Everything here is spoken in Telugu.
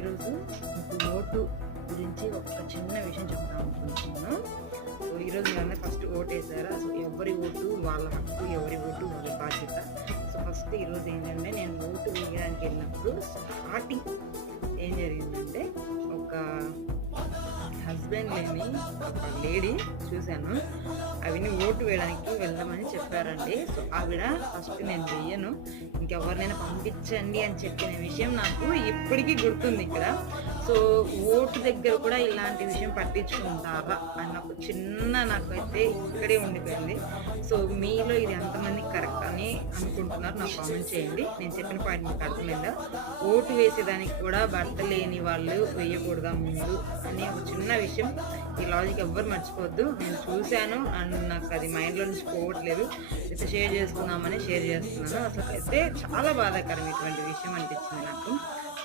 ఈరోజు మీకు ఓటు గురించి ఒక చిన్న విషయం చెప్తాను అనుకుంటున్నాను. సో ఈరోజు మీరందరూ ఫస్ట్ ఓటు వేసారా? సో ఎవరి ఓటు వాళ్ళ హక్కు, ఎవరి ఓటు వాళ్ళ బాధ్యత. సో ఫస్ట్ ఈరోజు ఏంటంటే నేను ఓటు వేయడానికి వెళ్ళినప్పుడు స్టార్టింగ్ ఏం జరిగిందంటే ఒక హస్బెండ్ లేని ఒక లేడీ చూశాను. అవన్నీ ఓటు వేయడానికి వెళ్దామని చెప్పారండి. సో ఆవిడ ఫస్ట్ నేను వెయ్యను, ఇంకెవరినైనా పంపించండి అని చెప్పిన విషయం నాకు ఇప్పటికీ గుర్తుంది ఇక్కడ. సో ఓటు దగ్గర కూడా ఇలాంటి విషయం పట్టించుకుంటారా అన్న ఒక చిన్న నాకైతే ఇక్కడే ఉండిపోయింది. సో మీలో ఇది ఎంతమంది కరెక్ట్ అని అనుకుంటున్నారు నాకు కామెంట్ చేయండి. నేను చెప్పిన పాయింట్ మీకు అర్థమైందా? ఓటు వేసేదానికి కూడా భర్త లేని వాళ్ళు వేయకూడదా ముందు అనే ఒక చిన్న విషయం. ఈ లాజిక్ ఎవ్వరు మర్చిపోవద్దు. నేను చూశాను అండ్ నాకు అది మైండ్లో నుంచి పోవట్లేదు. అయితే షేర్ చేసుకుందామని షేర్ చేస్తున్నాను. అసలు అయితే చాలా బాధాకరం ఇటువంటి విషయం అనిపించింది నాకు.